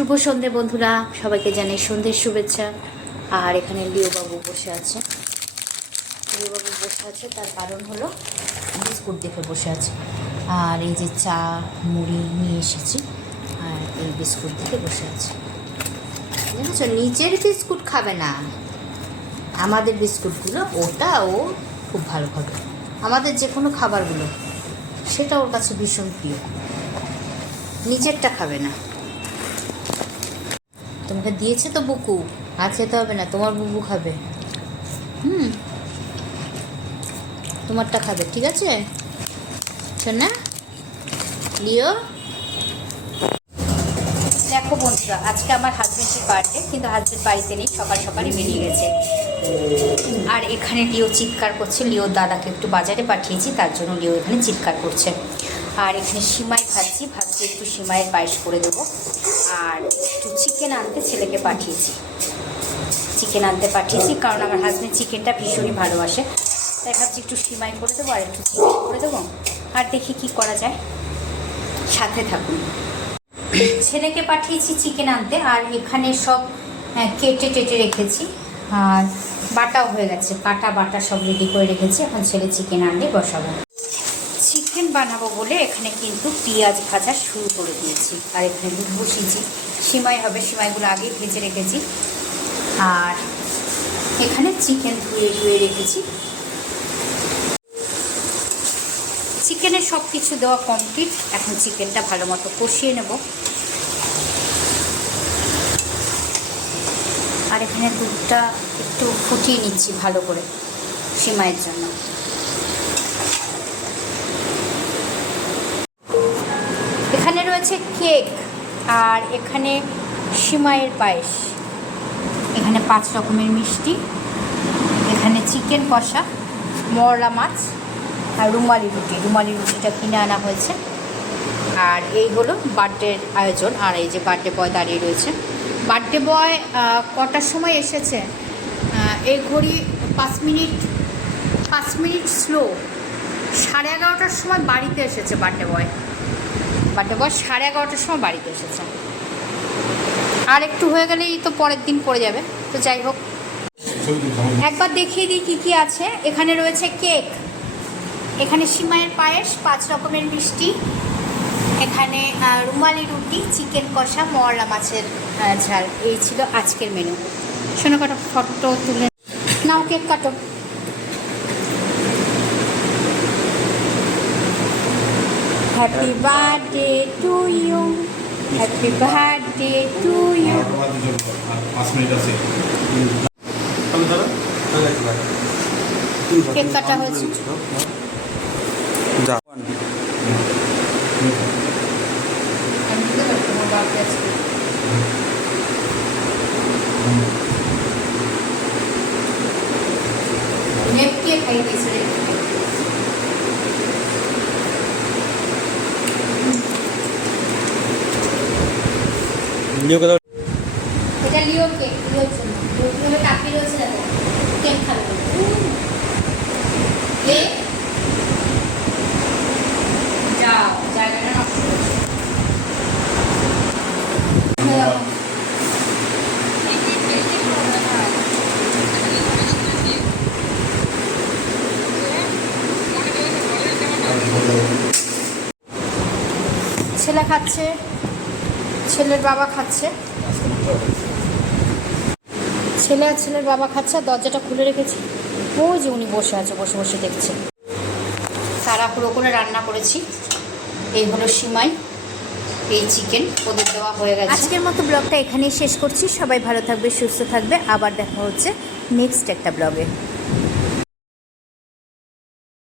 শুভ সন্ধে বন্ধুরা। সবাইকে জানাই সন্ধ্যের শুভেচ্ছা। আর এখানে লিওবাবু বসে আছে। লিওবাবু বসে আছে, তার কারণ হলো বিস্কুট দেখে বসে আছে। আর এই যে চা, মুড়ি নিয়ে এসেছি। আর এই বিস্কুট দেখে বসে আছে। বুঝেছ নিজের বিস্কুট খাবে না। আমাদের বিস্কুটগুলো, ওটা ও খুব ভালো খাবে। আমাদের যে কোনো খাবারগুলো, সেটা ওর কাছে ভীষণ প্রিয়। নিজেরটা খাবে না। তোমাকে দিয়েছে তো বুকু। আর খেতে হবে না, তোমার বুবু খাবে। হুম। তোমারটা খাবে, ঠিক আছে? না লিও? দেখো বন্ধুরা, আজকে আমার হাজবেন্ডের বার্থডে কিন্তু হাজবেন্ড বাড়িতে নেই, সকাল সকালই বেরিয়ে গেছে। আর এখানে লিও চিৎকার করছে লিও দাদাকে একটু বাজারে পাঠিয়েছি, তার জন্য লিও এখানে চিৎকার করছে। আর এখানে সিমাই ভাজছি ভাবছি একটু সিমাইয়ের পায়েস করে দেবো। আর একটু চিকেন আনতে ছেলেকে পাঠিয়েছি। চিকেন আনতে পাঠিয়েছি, কারণ আমার হাজব্যান্ড চিকেনটা ভীষণই ভালোবাসে। তাই ভাবছি একটু সিমাই করে দেবো আর একটু চিকেন করে দেবো। আর দেখি কি করা যায়। সাথে থাকুন। ছেলেকে পাঠিয়েছি চিকেন আনতে, আর এখানে সব কেটে টেটে রেখেছি। আর বাটাও হয়ে গেছে। কাটা বাটা সব রেডি করে রেখেছি। এখন ছেলে চিকেন আনলে বসাবো। চিকেন বানাবো বলে এখানে কিন্তু পেঁয়াজ ভাজা শুরু করে দিয়েছি। আর এখানে দুধ বসিয়েছি। সিমাই হবে, সিমাইগুলো আগেই ভেজে রেখেছি। আর এখানে চিকেন ধুয়ে ধুয়ে রেখেছি। চিকেনের সব কিছু দেওয়া কমপ্লিট এখন চিকেনটা ভালো মতো কষিয়ে নেব। আর এখানে দুধটা একটু ফুটিয়ে নিচ্ছি ভালো করে সিমাইয়ের জন্য। এখানে রয়েছে কেক আর এখানে সিমাইয়ের পায়েস। এখানে পাঁচ রকমের মিষ্টি। এখানে চিকেন কষা, মরলা মাছ আর রুমালি রুটি। রুমালি রুটিটা কিনে আনা হয়েছে। আর এই হলো বার্থডের আয়োজন। আর এই যে বার্থডে বয় দাঁড়িয়ে রয়েছে। বার্থডে বয় কটার সময় এসেছে? এই ঘড়ি পাঁচ মিনিট পাঁচ মিনিট স্লো সাড়ে এগারোটার সময় বাড়িতে এসেছে বার্থডে বয় বার্থডে বয় সাড়ে এগারোটার সময় বাড়িতে এসেছে। আর একটু হয়ে গেলেই তো পরের দিন পড়ে যাবে। তো যাই হোক। একবার দেখিয়ে দিই কী কী আছে। এখানে রয়েছে কেক। এখানে সিমাইয়ের পায়েস, পাঁচ রকমের মিষ্টি। এখানে রুমালি রুটি, চিকেন কষা মরলা মাছের ঝাল। এই ছিল আজকের মেনু শোনো কটা ফটো তুলে নাও কেক কাটো। happy birthday to you happy birthday to you পাঁচ মিনিট আছে কেক কাটা হয়েছে যা এটা লিও কেক লিওর জন্য। লিও রয়েছে কেক খাবে। কেক যাও জায়গাটা নষ্ট করেছে। ছেলে খাচ্ছে। ছেলের বাবা খাচ্ছে। ছেলে আর ছেলের বাবা খাচ্ছে আর দরজাটা খুলে রেখেছি। ওই যে উনি বসে আছে, বসে বসে দেখছে। তাড়াহুড়ো করে রান্না করেছি। এই হলো সিমাই, এই চিকেন, ওদের দেওয়া হয়ে গেছে। আজকের মতো ব্লগটা এখানেই শেষ করছি। সবাই ভালো থাকবে, সুস্থ থাকবে। আবার দেখা হচ্ছে নেক্সট একটা ব্লগে।